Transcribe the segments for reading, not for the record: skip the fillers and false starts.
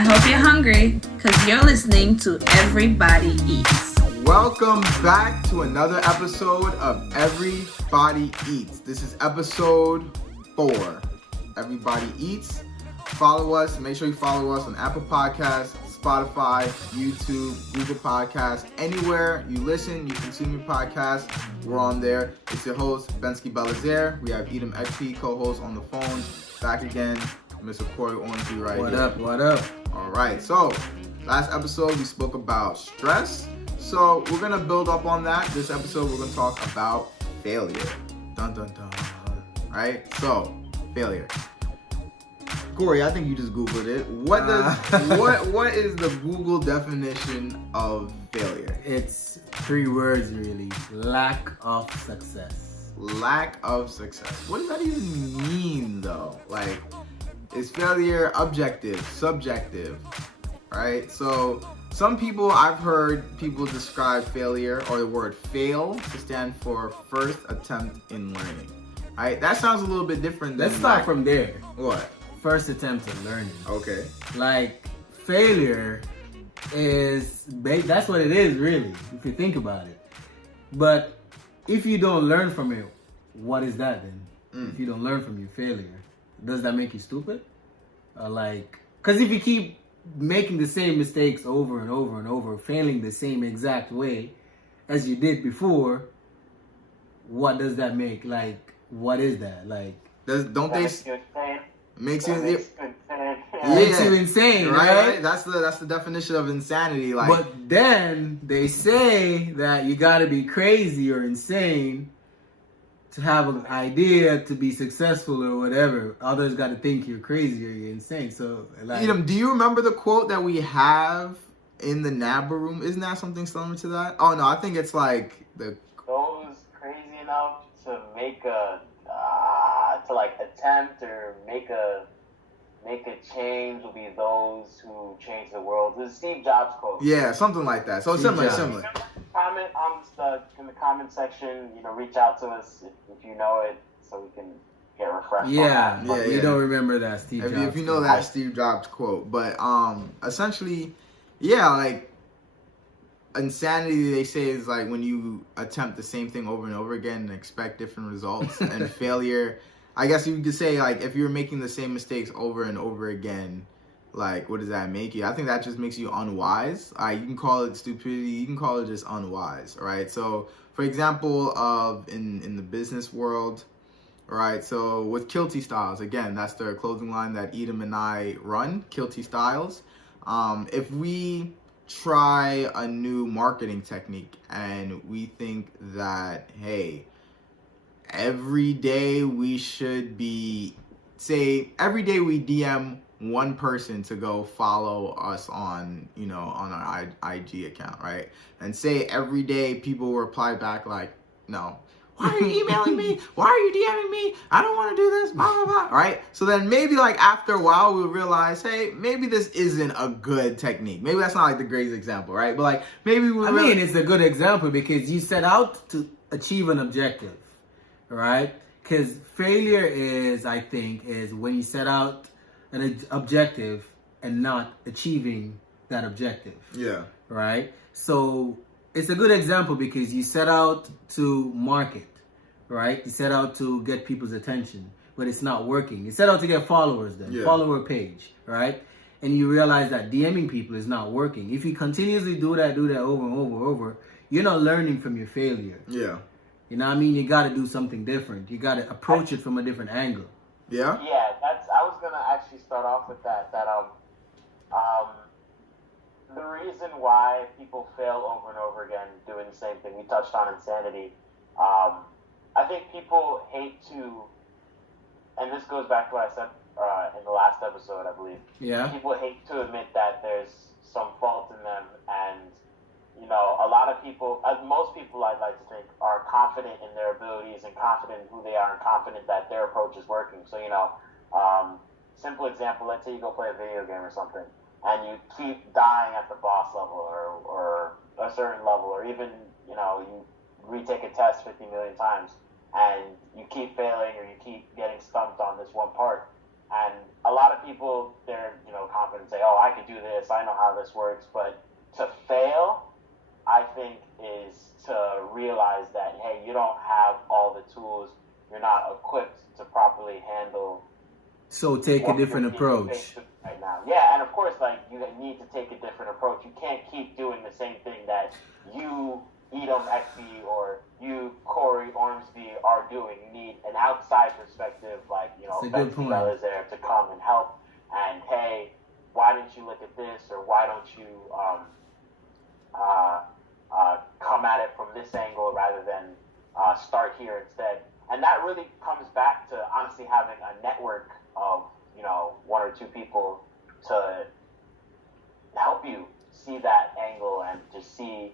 I hope you're hungry because you're listening to Everybody Eats. Welcome back to another episode of Everybody Eats. This is episode 4. Everybody Eats. Follow us. Make sure you follow us on Apple Podcasts, Spotify, YouTube, Google Podcasts. Anywhere you listen, you consume your podcast, we're on there. It's your host, Bensky Belazaire. We have Edom XP, co-host on the phone. Back again, Mr. Corey Ormsby right here. What up? All right, so last episode we spoke about stress. So we're going to build up on that. This episode we're going to talk about failure. Dun, dun, dun. Right? So, failure. Corey, I think you just Googled it. What is the Google definition of failure? It's 3 words really. Lack of success. Lack of success. What does that even mean though? Like, is failure objective, subjective? Right? So some people, I've heard people describe failure or the word fail to stand for first attempt in learning. Right? That sounds a little bit different than Let's start from there. What? First attempt at learning. Okay. Like, failure is, that's what it is really, if you think about it. But if you don't learn from it, what is that then? If you don't learn from your failure, does that make you stupid? Because if you keep making the same mistakes over and over and over, failing the same exact way as you did before, what does that make? Like, what is that? Like, makes you insane, right? That's the definition of insanity. Like, but then they say that you got to be crazy or insane to have an idea to be successful or whatever. Others got to think you're crazy or you're insane. So, like, Edom, do you remember the quote that we have in the NABRA room? Isn't that something similar to that? Oh no, I think it's like those crazy enough to make attempt or make a change will be those who change the world. This is Steve Jobs quote. Yeah, something like that. So similar. Comment on in the comment section. Reach out to us if you know it, so we can get refreshed. Yeah. You don't remember that Steve Jobs. If you know that Steve Jobs quote, but essentially, like insanity, they say, is like when you attempt the same thing over and over again and expect different results. And failure, I guess you could say, like, if you're making the same mistakes over and over again, like, what does that make you? I think that just makes you unwise. You can call it stupidity. You can call it just unwise, right? So, for example, in the business world, right? So with Kilty Styles, again, that's the clothing line that Edom and I run, Kilty Styles. If we try a new marketing technique and we think that, hey, every day we should be, every day we DM one person to go follow us on our IG account, right? And say every day people reply back like, no, why are you emailing me? Why are you DMing me? I don't want to do this, blah, blah, blah, right? So then maybe like after a while we'll realize, hey, maybe this isn't a good technique. Maybe that's not like the greatest example, right? But like maybe it's a good example because you set out to achieve an objective, right? Because failure is when you set out an objective and not achieving that objective. Yeah. Right? So it's a good example because you set out to market, right? You set out to get people's attention, but it's not working. You set out to get followers follower page, right? And you realize that DMing people is not working. If you continuously do that over and over, you're not learning from your failure. Yeah. You know what I mean? You got to do something different. You got to approach it from a different angle. Yeah? Yeah, I was going to actually start off with that the reason why people fail over and over again doing the same thing, we touched on insanity. I think people hate to, and this goes back to what I said in the last episode, I believe. Yeah. People hate to admit that there's some fault in them, and a lot of people, most people I'd like to think, are confident in their abilities and confident in who they are and confident that their approach is working. So, simple example, let's say you go play a video game or something, and you keep dying at the boss level or a certain level, or even, you retake a test 50 million times, and you keep failing or you keep getting stumped on this one part. And a lot of people, they're, confident and say, oh, I could do this, I know how this works. But to fail, I think, is to realize that, hey, you don't have all the tools, you're not equipped to properly handle. So take a what different you're approach. facing right now. Yeah, and of course, like, you need to take a different approach. You can't keep doing the same thing that you, Edom Ekby, or you, Corey Ormsby, are doing. You need an outside perspective, like, you know, That's a good Betsy point. Bell is there to come and help. And hey, why didn't you look at this, or why don't you come at it from this angle rather than start here instead? And that really comes back to honestly having a network of, you know, one or two people to help you see that angle and just see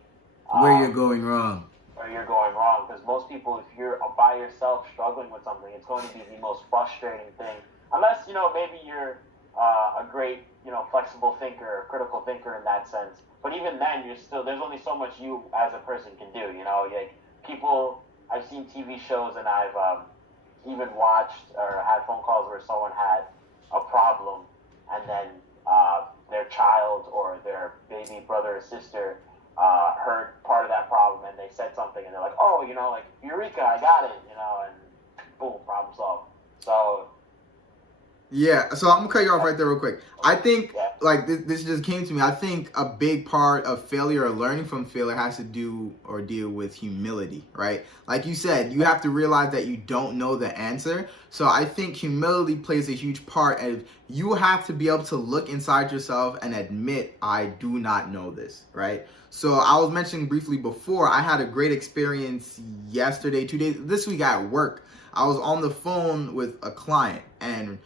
Where you're going wrong. where you're going wrong. Because most people, if you're by yourself struggling with something, it's going to be the most frustrating thing. Unless, you know, maybe you're a great, you know, flexible thinker or critical thinker in that sense. But even then, there's only so much you as a person can do, you know? Like, people, I've seen TV shows and I've even watched or had phone calls where someone had a problem and then their child or their baby brother or sister heard part of that problem and they said something and they're like, oh, you know, like, Eureka, I got it, you know, and boom, problem solved. So, Yeah, so I'm gonna cut you off right there real quick. I think, like, this just came to me. I think a big part of failure or learning from failure has to do or deal with humility, right? Like you said, you have to realize that you don't know the answer. So I think humility plays a huge part, and you have to be able to look inside yourself and admit, I do not know this, right? So I was mentioning briefly before, I had a great experience yesterday, 2 days, this week at work. I was on the phone with a client, and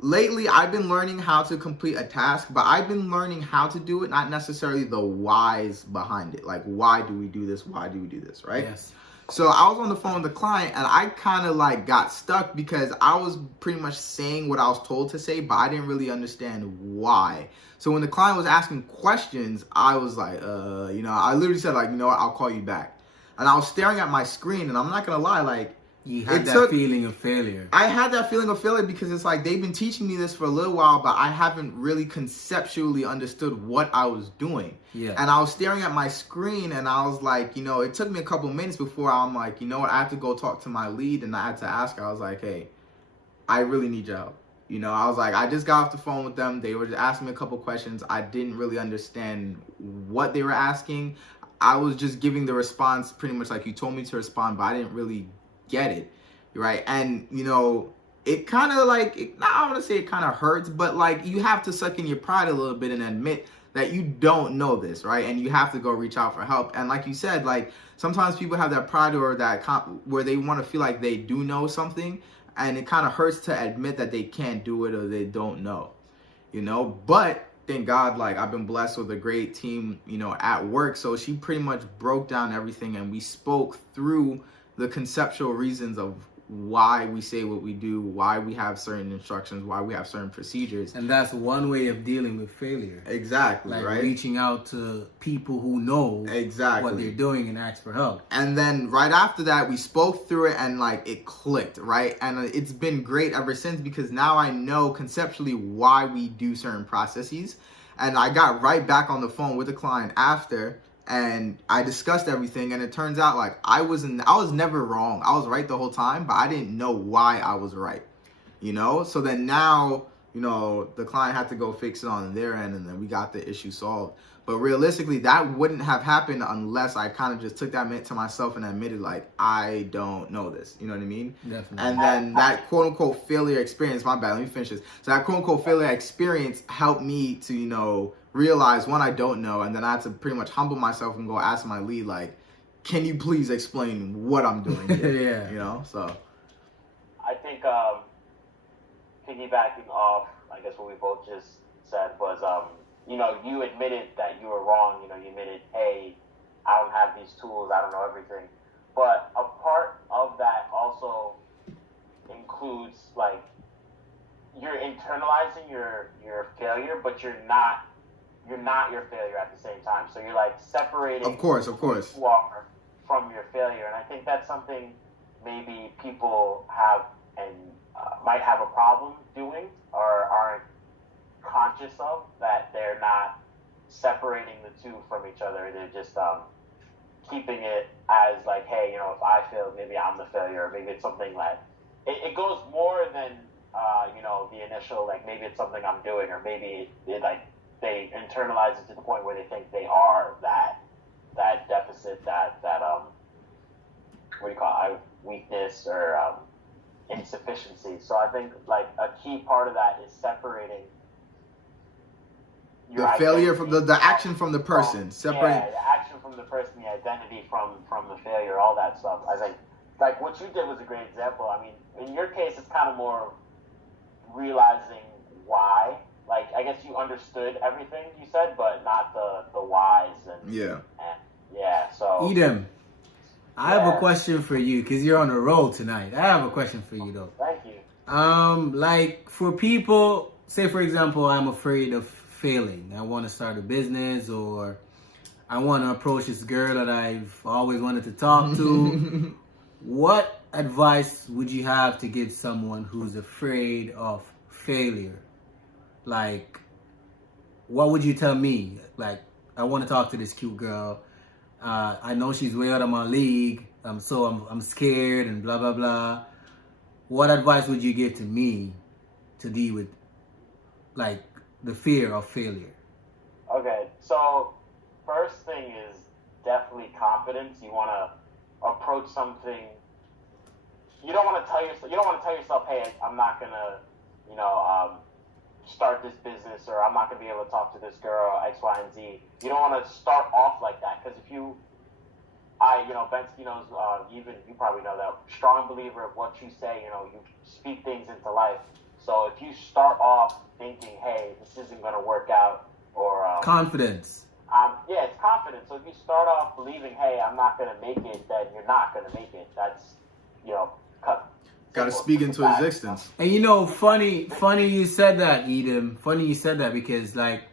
lately, I've been learning how to complete a task, but I've been learning how to do it, not necessarily the whys behind it. Like, why do we do this? Why do we do this, right? Yes. So I was on the phone with the client, and I kind of like got stuck because I was pretty much saying what I was told to say, but I didn't really understand why. So when the client was asking questions, I was like, you know, I literally said, like, you know what, I'll call you back. And I was staring at my screen, and I'm not going to lie, like, You had that feeling of failure. I had that feeling of failure because it's like they've been teaching me this for a little while, but I haven't really conceptually understood what I was doing. Yeah. And I was staring at my screen and I was like, you know, it took me a couple minutes before I'm like, you know what, I have to go talk to my lead, and I had to ask her, I was like, hey, I really need your help. You know, I was like, I just got off the phone with them. They were just asking me a couple questions. I didn't really understand what they were asking. I was just giving the response pretty much like you told me to respond, but I didn't really get it, right? And, you know, it kind of like, I don't want to say it kind of hurts, but like you have to suck in your pride a little bit and admit that you don't know this, right? And you have to go reach out for help. And like you said, like sometimes people have that pride or that where they want to feel like they do know something, and it kind of hurts to admit that they can't do it or they don't know, you know? But thank God, like I've been blessed with a great team, you know, at work. So she pretty much broke down everything, and we spoke through the conceptual reasons of why we say what we do, why we have certain instructions, why we have certain procedures. And that's one way of dealing with failure. Exactly, Like right? reaching out to people who know Exactly what they're doing and ask for help. And then right after that, we spoke through it and like it clicked, right? And it's been great ever since because now I know conceptually why we do certain processes. And I got right back on the phone with the client after, and I discussed everything, and it turns out like I was never wrong. I was right the whole time, but I didn't know why I was right, you know? So then now, you know, the client had to go fix it on their end, and then we got the issue solved. But realistically, that wouldn't have happened unless I kind of just took that minute to myself and admitted, like, I don't know this. You know what I mean? Definitely. And then that quote-unquote failure experience, my bad, let me finish this. So that quote-unquote failure experience helped me to, you know, realize, one, I don't know, and then I had to pretty much humble myself and go ask my lead, like, can you please explain what I'm doing here? Yeah. You know, so. I think piggybacking off, I guess what we both just said was, you know, you admitted that you were wrong. You know, you admitted, hey, I don't have these tools, I don't know everything. But a part of that also includes, like, you're internalizing your failure, but you're not your failure at the same time. So you're like separating Of course. who you are from your failure. And I think that's something maybe people have and might have a problem doing or aren't conscious of, that they're not separating the two from each other. They're just keeping it as like, hey, if I failed, maybe I'm the failure, or maybe it's something that it goes more than the initial, like maybe it's something I'm doing, or maybe they internalize it to the point where they think they are that deficit, that what do you call it, weakness or insufficiency. So I think like a key part of that is separating the failure from the action from the person. Separate. Yeah, the action from the person, the identity from the failure, all that stuff. I think like what you did was a great example. I mean, in your case, it's kind of more realizing why. Like, I guess you understood everything you said, but not the whys and yeah. So Edom, I have a question for you because you're on a roll tonight. I have a question for you though. Thank you. Like for people, say for example, I'm afraid of failing. I want to start a business, or I want to approach this girl that I've always wanted to talk to. What advice would you have to give someone who's afraid of failure? Like, what would you tell me? Like, I want to talk to this cute girl. I know she's way out of my league. So I'm scared and blah, blah, blah. What advice would you give to me to deal with, like, the fear of failure? Okay, so first thing is definitely confidence. You want to approach something. You don't want to tell yourself, hey, I'm not gonna, start this business, or I'm not gonna be able to talk to this girl, X, Y, and Z. You don't want to start off like that, because if you, Bensky knows, even you probably know that, strong believer of what you say. You speak things into life. So if you start off thinking, hey, this isn't gonna work out, or confidence. Yeah, it's confidence. So if you start off believing, hey, I'm not gonna make it, then you're not gonna make it. That's, Gotta speak into existence. And funny you said that, Edom. Funny you said that because, like,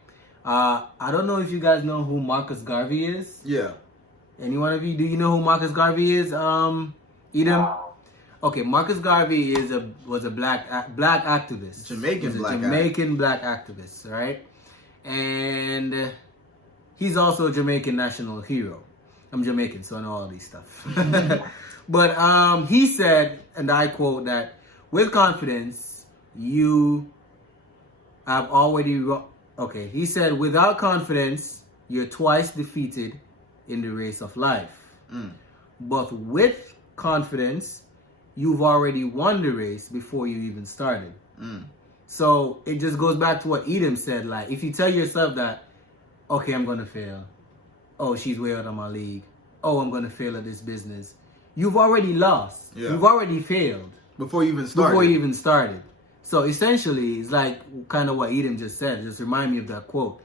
I don't know if you guys know who Marcus Garvey is. Yeah. Any one of you? Do you know who Marcus Garvey is, Edom? Okay, Marcus Garvey was a black activist. Jamaican black activist, right? And he's also a Jamaican national hero. I'm Jamaican, so I know all these stuff. But he said, and I quote, that with confidence, you have already... Okay, he said, without confidence, you're twice defeated in the race of life. But with confidence, you've already won the race before you even started. So it just goes back to what Edom said. Like, if you tell yourself that, okay, I'm going to fail. Oh, she's way out of my league. Oh, I'm going to fail at this business. You've already lost. Yeah. You've already failed. Before you even started. So essentially, it's like kind of what Edom just said. Just remind me of that quote.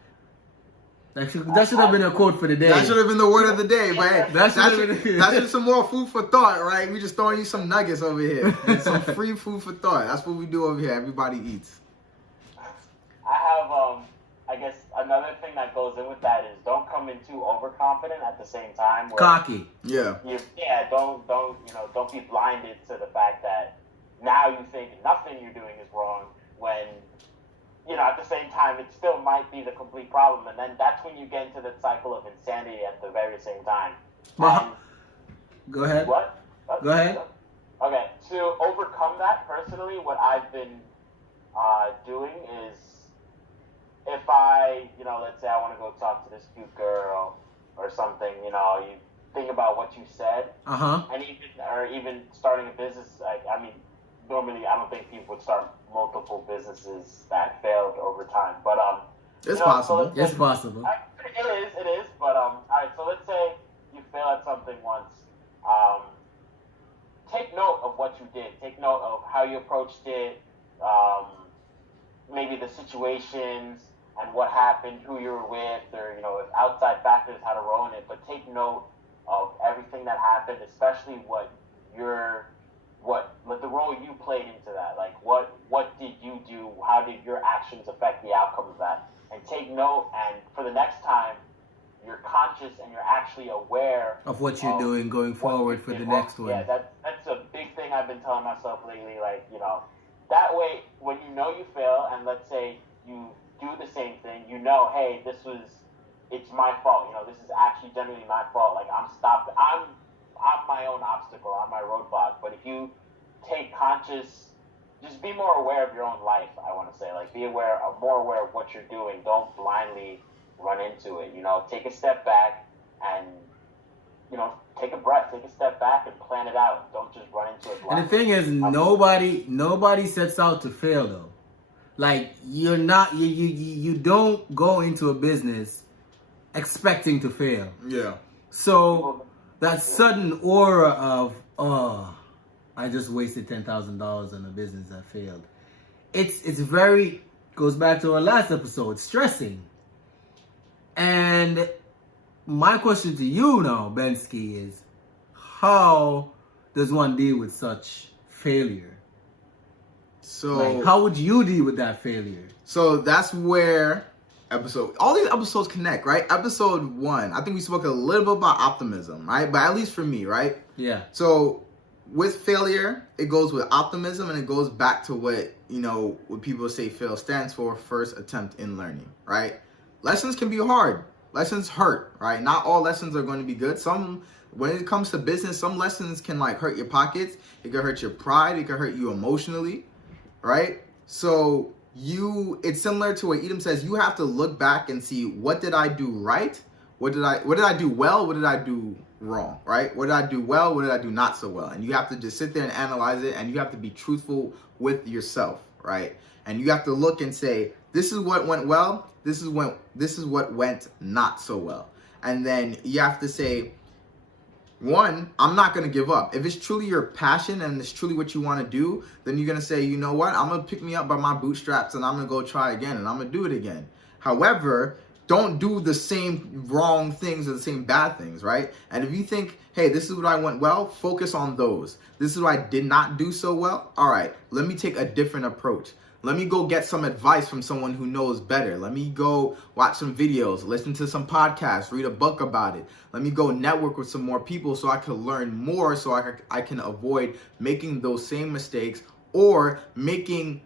That should have been a quote for the day. That should have been the word of the day, man. That's just some more food for thought, right? We just throwing you some nuggets over here. Some free food for thought. That's what we do over here. Everybody eats. I have, I guess another thing that goes in with that is don't come in too overconfident at the same time. Cocky. Yeah. Don't be blinded to the fact that now you think nothing you're doing is wrong when, at the same time, it still might be the complete problem. And then that's when you get into the cycle of insanity at the very same time. Go ahead. What? Go ahead. Okay, to overcome that, personally, what I've been doing is, if I, let's say I want to go talk to this cute girl or something, you think about what you said. And even starting a business, normally I don't think people would start multiple businesses that failed over time, but it's possible. So it's possible. It is. But all right. So let's say you fail at something once. Take note of what you did. Take note of how you approached it. Maybe the situations and what happened, who you were with, or if outside factors had a role in it. But take note of everything that happened, especially the role you played into that. Like what did you do? How did your actions affect the outcome of that? And take note, and for the next time, you're conscious and you're actually aware of what you're doing going forward for the next one. Yeah, that's a big thing I've been telling myself lately. Like, that way, when you fail, and let's say you do the same thing, you know, hey, it's my fault. You know, this is actually genuinely my fault. Like, I'm my own obstacle. I'm my roadblock. But if you take conscious, just be more aware of your own life. I want to say, like, more aware of what you're doing. Don't blindly run into it. You know, take a step back and, you know, take a breath, take a step back and plan it out. Don't just run into it blindly. And the thing is, nobody sets out to fail though. Like, you're not, you don't go into a business expecting to fail. Yeah. So that sudden aura of, oh, I just wasted $10,000 on a business that failed. It's very, goes back to our last episode, stressing. And my question to you now, Bensky, is how does one deal with such failure? So Like, how would you deal with that failure? So that's where all these episodes connect, right? Episode 1, I think we spoke a little bit about optimism, right? But at least for me, right? Yeah. So with failure, it goes with optimism, and it goes back to what, you know, what people say FAIL stands for, first attempt in learning, right? Lessons can be hard. Lessons hurt, right? Not all lessons are going to be good. When it comes to business, some lessons can like hurt your pockets. It can hurt your pride. It can hurt you emotionally, right? So it's similar to what Edom says. You have to look back and see, what did I do right? What did I do well? What did I do wrong, right? What did I do well? What did I do not so well? And you have to just sit there and analyze it, and you have to be truthful with yourself, right? And you have to look and say, this is what went well. This is what went not so well. And then you have to say, one, I'm not going to give up. If it's truly your passion and it's truly what you want to do, then you're going to say, you know what? I'm going to pick me up by my bootstraps and I'm going to go try again and I'm going to do it again. However, don't do the same wrong things or the same bad things, right? And if you think, hey, this is what I went well, focus on those. This is what I did not do so well. All right, let me take a different approach. Let me go get some advice from someone who knows better. Let me go watch some videos, listen to some podcasts, read a book about it. Let me go network with some more people so I can learn more, so I can avoid making those same mistakes or making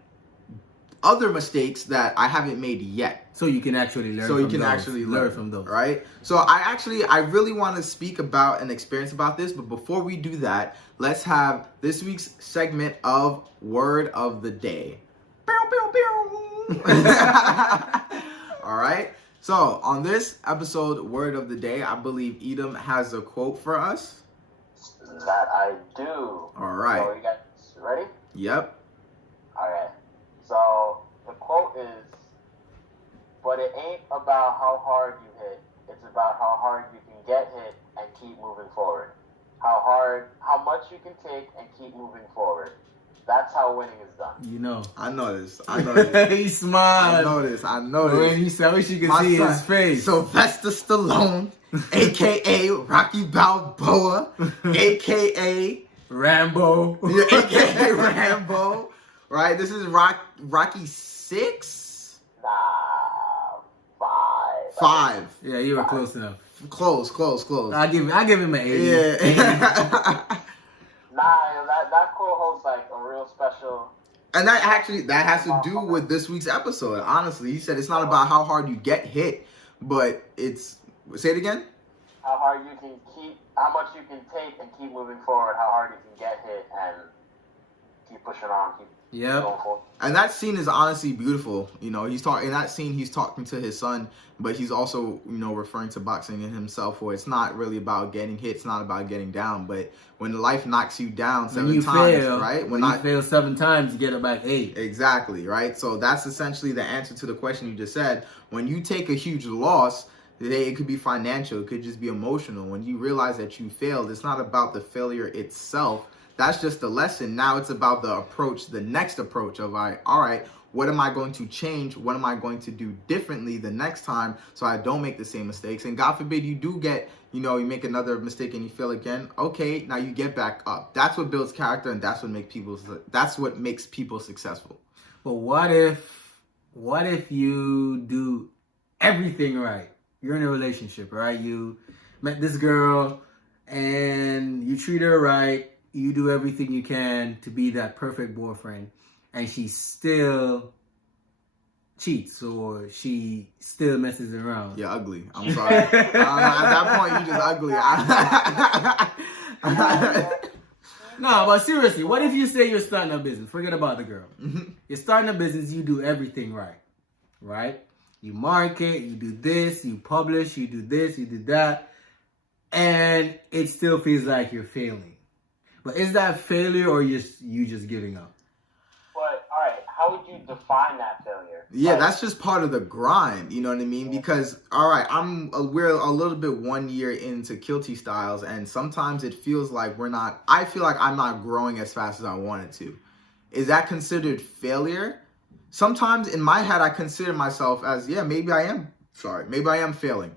other mistakes that I haven't made yet. So you can actually learn. So you can actually learn from those, right? So I really want to speak about an experience about this, but before we do that, let's have this week's segment of Word of the Day. All right. So on this episode, Word of the Day, I believe Edom has a quote for us. That I do. All right. So you guys ready? Yep. All right. So the quote is, but it ain't about how hard you hit. It's about how hard you can get hit and keep moving forward. How much you can take and keep moving forward. That's how winning is done. You know. I know this. He's smart. I know this. I wish you could see his face. Sylvester Stallone, a.k.a. Rocky Balboa, a.k.a. Rambo. Yeah, a.k.a. Rambo. Right? This is Rocky 6? Nah, 5. Yeah, you were close enough. Close. I give him an 80. Yeah. Nah, that quote holds like a real special. And that has to do with this week's episode. Honestly, he said it's not about how hard you get hit, but it's, say it again. How much you can take and keep moving forward. How hard you can get hit and keep pushing on. Yep. Going forward. And that scene is honestly beautiful. You know, he's talking to his son, but he's also, you know, referring to boxing in himself, where it's not really about getting hit, it's not about getting down, but when life knocks you down 7 times, right? When you fail 7 times, you get it back 8. Exactly, right? So that's essentially the answer to the question you just said. When you take a huge loss, it could be financial, it could just be emotional. When you realize that you failed, it's not about the failure itself. That's just the lesson. Now it's about the approach, the next approach of, all right, what am I going to change? What am I going to do differently the next time so I don't make the same mistakes? And God forbid you do get, you know, you make another mistake and you fail again. Okay, now you get back up. That's what builds character, and that's what makes people successful. But what if you do everything right? You're in a relationship, right? You met this girl and you treat her right. You do everything you can to be that perfect boyfriend, and she still cheats or she still messes around. You're ugly. I'm sorry. At that point, you just ugly. No, but seriously, what if you say you're starting a business? Forget about the girl. Mm-hmm. You're starting a business, you do everything right. Right? You market, you do this, you publish, you do this, you do that. And it still feels like you're failing. But is that failure or you just giving up? But, all right, how would you define that failure? Yeah, Like, that's just part of the grind. You know what I mean? Because all right, we're a little bit 1 year into Kilty Styles, and sometimes it feels like we're not. I feel like I'm not growing as fast as I wanted to. Is that considered failure? Sometimes in my head, I consider myself as maybe I am. Maybe I am failing,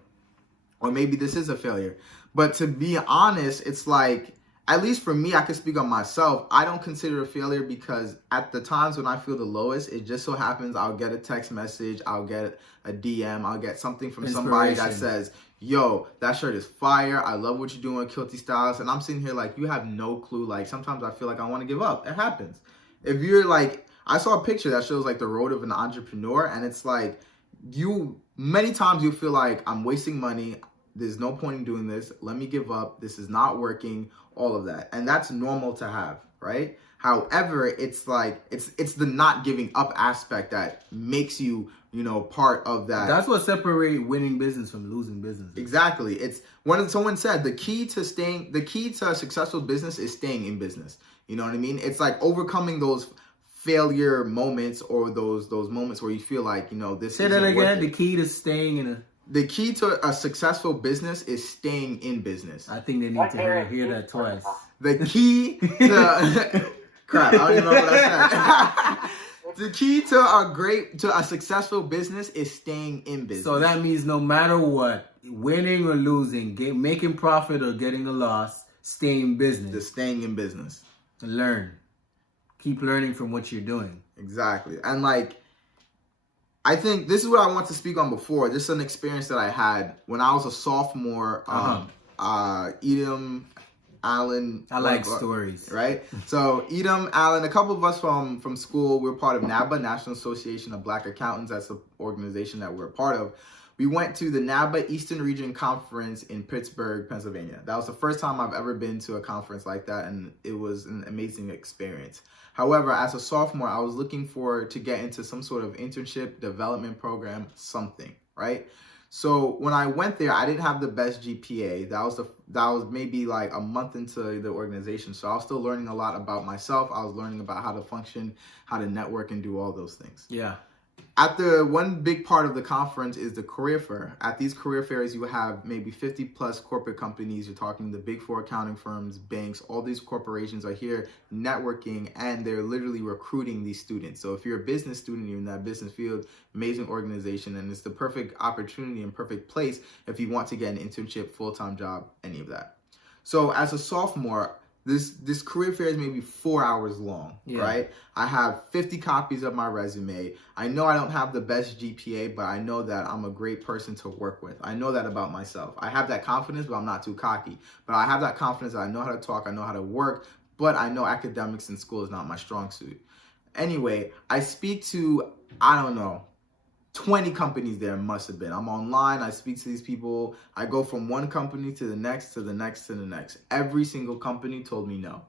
or maybe this is a failure. But to be honest, it's like, at least for me, I can speak on myself. I don't consider it a failure because at the times when I feel the lowest, it just so happens I'll get a text message, I'll get a DM, I'll get something from somebody that says, yo, that shirt is fire. I love what you're doing with Kilty Styles. And I'm sitting here like, you have no clue. Like, sometimes I feel like I want to give up. It happens. If you're like, I saw a picture that shows like the road of an entrepreneur, and it's like, many times you feel like I'm wasting money. There's no point in doing this. Let me give up. This is not working. All of that. And that's normal to have, right? However, it's like, it's the not giving up aspect that makes you, part of that. That's what separates winning business from losing business. Exactly. It's when someone said the key to a successful business is staying in business. You know what I mean? It's like overcoming those failure moments or those moments where you feel like, this. Say that again. The key to staying in a. The key to a successful business is staying in business. I think they need to hear that twice. The key to crap, I don't even know what I said. The key to a successful business is staying in business. So that means no matter what, winning or losing, making profit or getting a loss, stay in business. Just staying in business. Learn. Keep learning from what you're doing. Exactly. And like, I think this is what I want to speak on before. This is an experience that I had when I was a sophomore. Edom, Allen. I like stories. Right? So Edom, Allen, a couple of us from school, we're part of NABA, National Association of Black Accountants. That's the organization that we're a part of. We went to the NABA Eastern Region Conference in Pittsburgh, Pennsylvania. That was the first time I've ever been to a conference like that, and it was an amazing experience. However, as a sophomore, I was looking to get into some sort of internship, development program, something, right? So when I went there, I didn't have the best GPA. That was maybe like a month into the organization. So I was still learning a lot about myself. I was learning about how to function, how to network, and do all those things. Yeah. One big part of the conference is the career fair. At these career fairs, you have maybe 50 plus corporate companies. You're talking the big four accounting firms, banks, all these corporations are here networking, and they're literally recruiting these students. So if you're a business student, you're in that business field, amazing organization, and it's the perfect opportunity and perfect place if you want to get an internship, full-time job, any of that. So as a sophomore, this career fair is maybe 4 hours long, right? I have 50 copies of my resume. I know I don't have the best GPA, but I know that I'm a great person to work with. I know that about myself. I have that confidence, but I'm not too cocky. But I have that confidence that I know how to talk, I know how to work, but I know academics in school is not my strong suit. Anyway, I speak to, 20 companies there must have been. I'm online, I speak to these people. I go from one company to the next, to the next, to the next. Every single company told me no.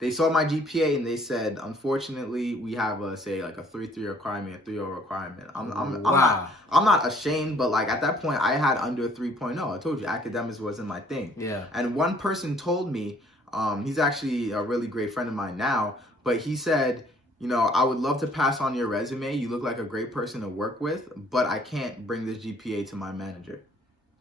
They saw my GPA and they said, unfortunately, we have a 3.3 requirement, a 3.0 requirement. I'm not ashamed, but like at that point I had under a 3.0. I told you academics wasn't my thing. Yeah. And one person told me, he's actually a really great friend of mine now, but he said, I would love to pass on your resume. You look like a great person to work with, but I can't bring this GPA to my manager,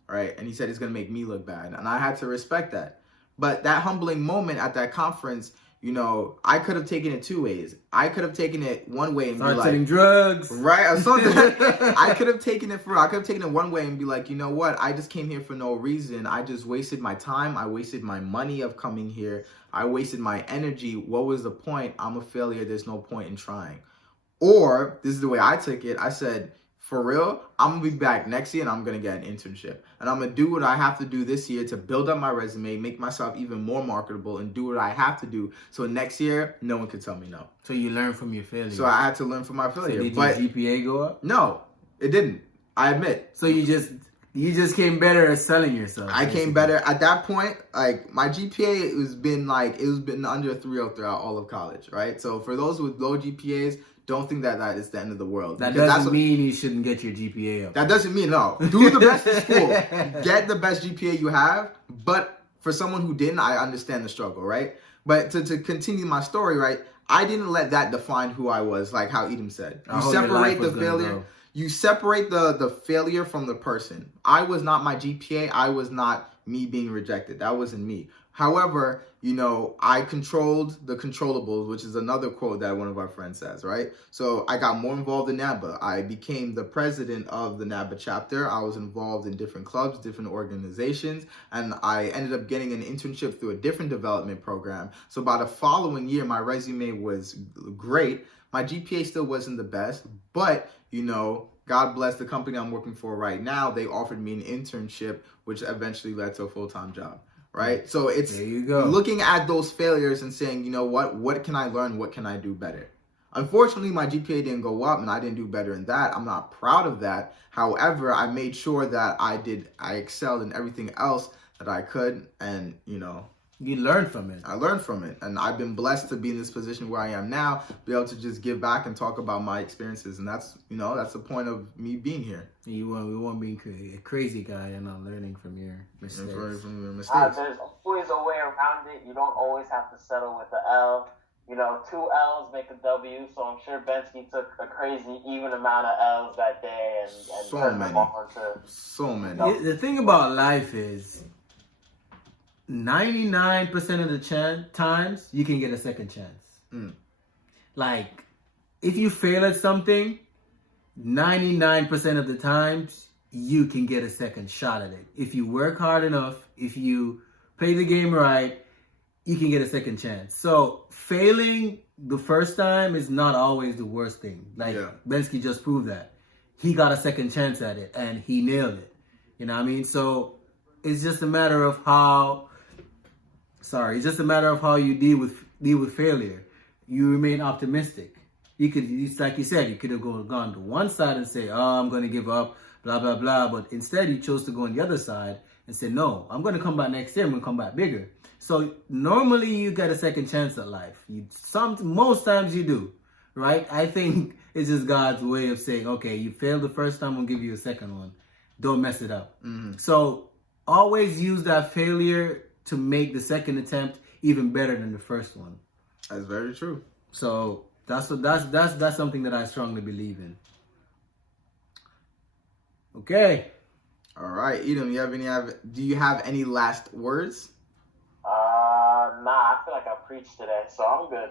right? And he said it's going to make me look bad. And I had to respect that. But that humbling moment at that conference, I could have taken it two ways. I could have taken it one way and be like, selling drugs, right, or something. I could have taken it one way and be like, you know what? I just came here for no reason. I just wasted my time. I wasted my money of coming here. I wasted my energy. What was the point? I'm a failure. There's no point in trying. Or this is the way I took it. I said, for real, I'm gonna be back next year and I'm gonna get an internship. And I'm gonna do what I have to do this year to build up my resume, make myself even more marketable, and do what I have to do so next year no one can tell me no. So you learn from your failure. So I had to learn from my failure. So did but your GPA go up? no, it didn't. I admit. So you just came better at selling yourself. I came better at that point. Like my GPA it was been under a 3.0 throughout all of college, right? So for those with low GPAs, don't think that is the end of the world. That doesn't mean you shouldn't get your GPA up. That doesn't mean no. Do the best in school. Get the best GPA you have. But for someone who didn't, I understand the struggle, right? But to continue my story, right? I didn't let that define who I was, like how Edom said. You separate the failure. You separate the failure from the person. I was not my GPA. I was not me being rejected. That wasn't me. However, I controlled the controllables, which is another quote that one of our friends says, right? So I got more involved in NABA. I became the president of the NABA chapter. I was involved in different clubs, different organizations, and I ended up getting an internship through a different development program. So by the following year, my resume was great. My GPA still wasn't the best, but, God bless the company I'm working for right now. They offered me an internship, which eventually led to a full-time job. Right? So it's looking at those failures and saying, what can I learn? What can I do better? Unfortunately, my GPA didn't go up and I didn't do better in that. I'm not proud of that. However, I made sure that I excelled in everything else that I could. And, you learned from it. I learned from it. And I've been blessed to be in this position where I am now, be able to just give back and talk about my experiences. And that's, that's the point of me being here. We won't be a crazy guy and not learning from your mistakes. There's always a way around it. You don't always have to settle with the L. 2 L's make a W, so I'm sure Bensky took a crazy even amount of L's that day and turned them on to... So many. The thing about life is 99% of the times you can get a second chance. Like, if you fail at something, 99% of the times you can get a second shot at it. If you work hard enough, if you play the game right, you can get a second chance. So failing the first time is not always the worst thing. Like Bensky just proved that. He got a second chance at it and he nailed it. You know what I mean? So it's just a matter of how you deal with failure. You remain optimistic. It's like you said, you could have gone to one side and say, oh, I'm going to give up, blah, blah, blah. But instead, you chose to go on the other side and say, no, I'm going to come back next year. I'm going to come back bigger. So normally you get a second chance at life. Most times you do, right? I think it's just God's way of saying, okay, you failed the first time, I'll give you a second one. Don't mess it up. Mm-hmm. So always use that failure to make the second attempt even better than the first one. That's very true. So that's something that I strongly believe in. Okay. All right, Edom, do you have any last words? Nah, I feel like I preached today, so I'm good.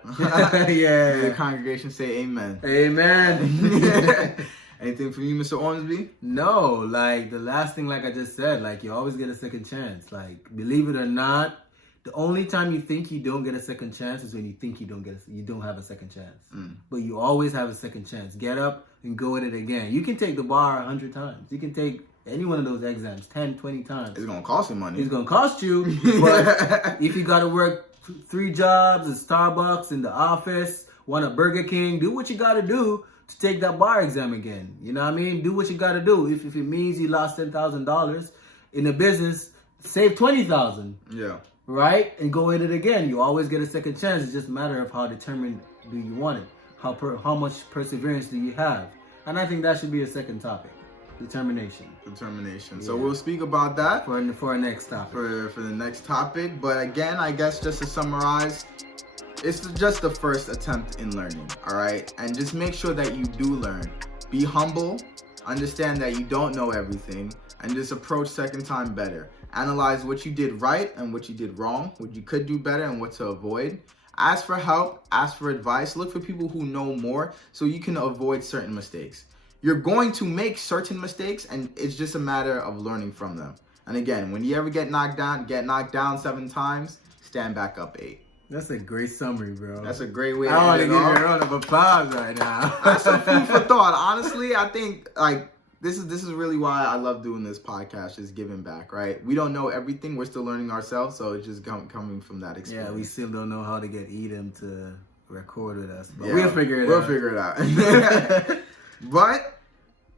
Yeah. The congregation say amen. Amen. Anything from you, Mr. Ormsby? No, like the last thing, like I just said, like you always get a second chance. Like, believe it or not, the only time you think you don't get a second chance is when you think you don't have a second chance. But you always have a second chance. Get up and go at it again. You can take the bar 100 times. You can take any one of those exams 10, 20 times. It's going to cost you money. It's going to cost you. But if you got to work 3 jobs at Starbucks, in the office, one at Burger King, do what you got to do to take that bar exam again. You know what I mean? Do what you got to do. If it means you lost $10,000 in a business, save $20,000. Yeah. Right? And go at it again. You always get a second chance. It's just a matter of how determined do you want it. How much perseverance do you have? And I think that should be a second topic. Determination. Yeah. So we'll speak about that for our next topic. For the next topic. But again, I guess just to summarize, it's just the first attempt in learning, all right? And just make sure that you do learn. Be humble, understand that you don't know everything, and just approach second time better. Analyze what you did right and what you did wrong, what you could do better and what to avoid. Ask for help, ask for advice, look for people who know more so you can avoid certain mistakes. You're going to make certain mistakes, and it's just a matter of learning from them. And again, when you ever get knocked down 7 times, stand back up 8. That's a great summary, bro. That's a great way to I want to end give it you off. a round of applause right now. That's some food for thought. Honestly, I think like this is really why I love doing this podcast, just giving back, right? We don't know everything. We're still learning ourselves, so it's just coming from that experience. Yeah, we still don't know how to get Edom to record with us, but Yeah, we'll figure it out. We'll figure it out. But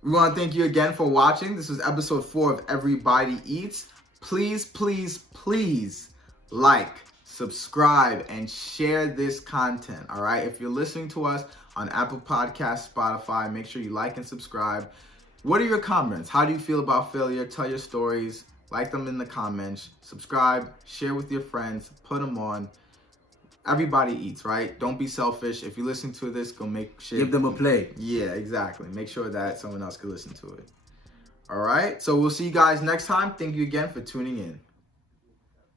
we want to thank you again for watching. This was episode 4 of Everybody Eats. Please, please, please like, subscribe, and share this content, all right? If you're listening to us on Apple Podcasts, Spotify, make sure you like and subscribe. What are your comments? How do you feel about failure? Tell your stories. Like them in the comments. Subscribe. Share with your friends. Put them on. Everybody eats, right? Don't be selfish. If you listen to this, go make sure. Give them a play. Yeah, exactly. Make sure that someone else can listen to it. All right? So we'll see you guys next time. Thank you again for tuning in.